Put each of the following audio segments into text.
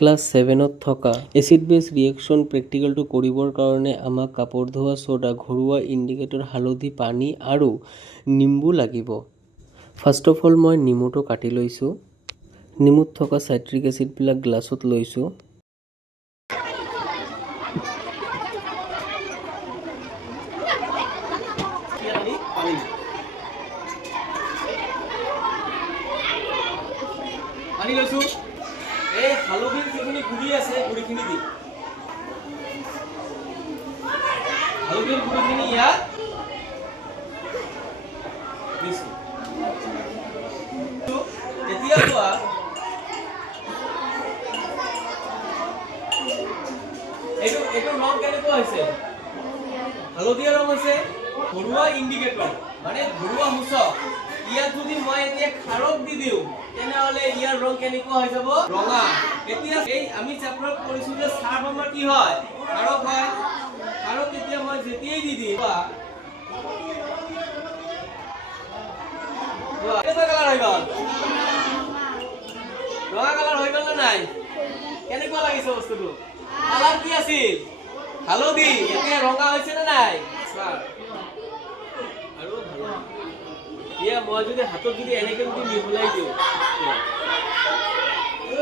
Class 7ত থকা acid বেছ reaction প্ৰেক্টিকেলটো কৰিবৰ কাৰণে আমাক কাপোৰ ধোৱা ছ'ডা, ঘৰুৱা ইণ্ডিকেটৰ, হালধি, পানী আৰু নিম্বু লাগিব। ফাৰ্ষ্ট অফ অল মই নেমুটো কাটি লৈছোঁ। নেমুত থকা চাইট্ৰিক এচিডবিলাক গ্লাছত লৈছোঁ। পানী লৈছোঁ। এই হালধিৰ যিখিনি গুড়ি আছে গুড়িখিনি দি হালধিৰ গুড়িখিনি ইয়াত দিছোঁ। এতিয়া চোৱা এইটো ৰং কেনেকুৱা হৈছে? হালধীয়া ৰং হৈছে। ঘৰুৱা ইণ্ডিকেটৰ মানে ঘৰুৱা সূচক, ইয়াত যদি মই এতিয়া খাৰক দি দিওঁ তেনেহ'লে ইয়াৰ ৰং কেনেকুৱা হৈ যাব? ৰঙা। এতিয়া এই আমি চেপ্টাৰত কৰিছোঁ যে চাৰ্ফ আমাৰ কি হয়? খাৰক হয়। খাৰক এতিয়া মই যেতিয়াই দি দিম কেনেকুৱা কালাৰ হৈ গ'ল? ৰঙা কালাৰ হৈ গ'ল নে নাই? কেনেকুৱা লাগিছে বস্তুটো? কালাৰ কি আছিল? হালধি। এতিয়া ৰঙা হৈছে নে নাই? আৰু এতিয়া মই যদি হাতত যদি এনেকে যদি মিহলাই দিওঁ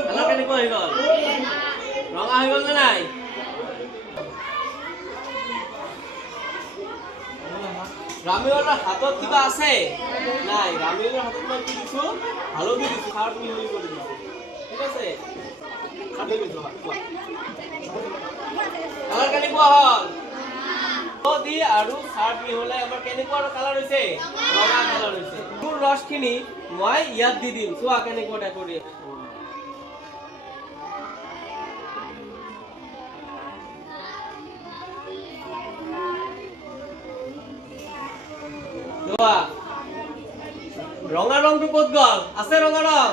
কালাৰ কেনেকুৱা হৈ গ'ল? ৰঙা হৈ গ'ল নে নাই? ৰামিলৰ হাতত কিবা আছে? নাই। ৰামিলৰ হাতত মই কি দিছোঁ? হালধি দিছোঁ। খাৰ মিহলি কৰি দিছোঁ। ঠিক আছে? কালাৰ কেনেকুৱা হ'ল? হালধি আৰু চাৰ্ফ মিহলাই আমাৰ কেনেকুৱা কালাৰ হৈছে? ৰঙা কালাৰ হৈছে। মোৰ ৰসখিনি মই ইয়াত দি দিম। চোৱা কেনেকুৱা টাইপৰ ৰিয়েকশ্যন। ৰঙা ৰংটো ক'ত গ'ল? আছে ৰঙা ৰং?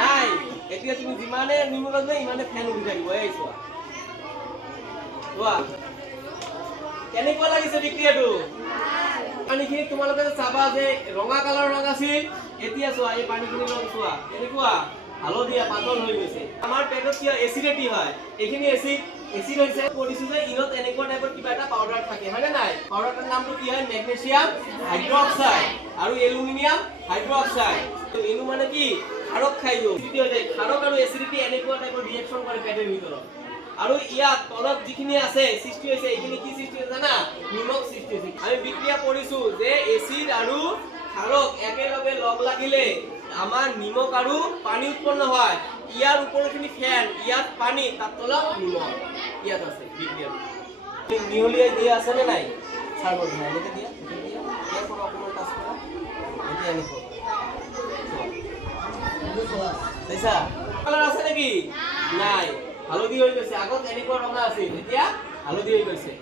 নাই। এতিয়া তুমি যিমানে নেমু ৰস ইমানে ফেন উঠি থাকিব। এই চোৱা চোৱা কেনেকুৱা লাগিছে বিক্ৰিয়াটো? পানীখিনি তোমালোকে চাবা যে ৰঙা কালাৰ ৰং আছিল, এতিয়া চোৱা এই পানীখিনি ৰং চোৱা কেনেকুৱা হালধীয়া পাতল হৈ গৈছে। আমাৰ পেটত কি এচিডিটি হয়, এইখিনি এচিড হৈছে। কৰিছো যে ইনত এনেকুৱা টাইপৰ কিবা এটা পাউডাৰ থাকে, হয় নে নাই? পাউডাৰটোৰ নামটো কি হয়? মেগনেছিয়াম হাইড্ৰক্সাইড আৰু এলুমিনিয়াম হাইড্ৰক্সাইড। এলু মানে কি? খাৰক খাই দিওঁ। খাৰক আৰু এচিডিটি এনেকুৱা টাইপৰ ৰিয়েকশ্যন কৰে পেটৰ ভিতৰত। আৰু ইয়াত তলত যিখিনি আছে সৃষ্টি হৈছে, এইখিনি কি সৃষ্টি হৈছে জানা? নিমখ সৃষ্টি হৈছে। আমি বিক্ৰিয়া কৰিছো যে এচিড আৰু খাৰক একেলগে লগ লাগিলে আমাৰ নিমখ আৰু পানী উৎপন্ন হয়। ইয়াৰ ওপৰখিনি ফেন, ইয়াত পানী, তাত তলত নিমখ। ইয়াত আছে বিক্ৰিয়া। মিহলিয়াই দিয়া আছে নে নাই? চাৰ্বত নাই এনেকে দিয়া। ইয়াৰ পৰা অকণমান টাচ কৰা। এতিয়া এনেকুৱা চাইছা? কালাৰ আছে নেকি? নাই। হালধি হৈ গৈছে। আগত এনেকুৱা ৰঙা আছিল, এতিয়া হালধি হৈ গৈছে।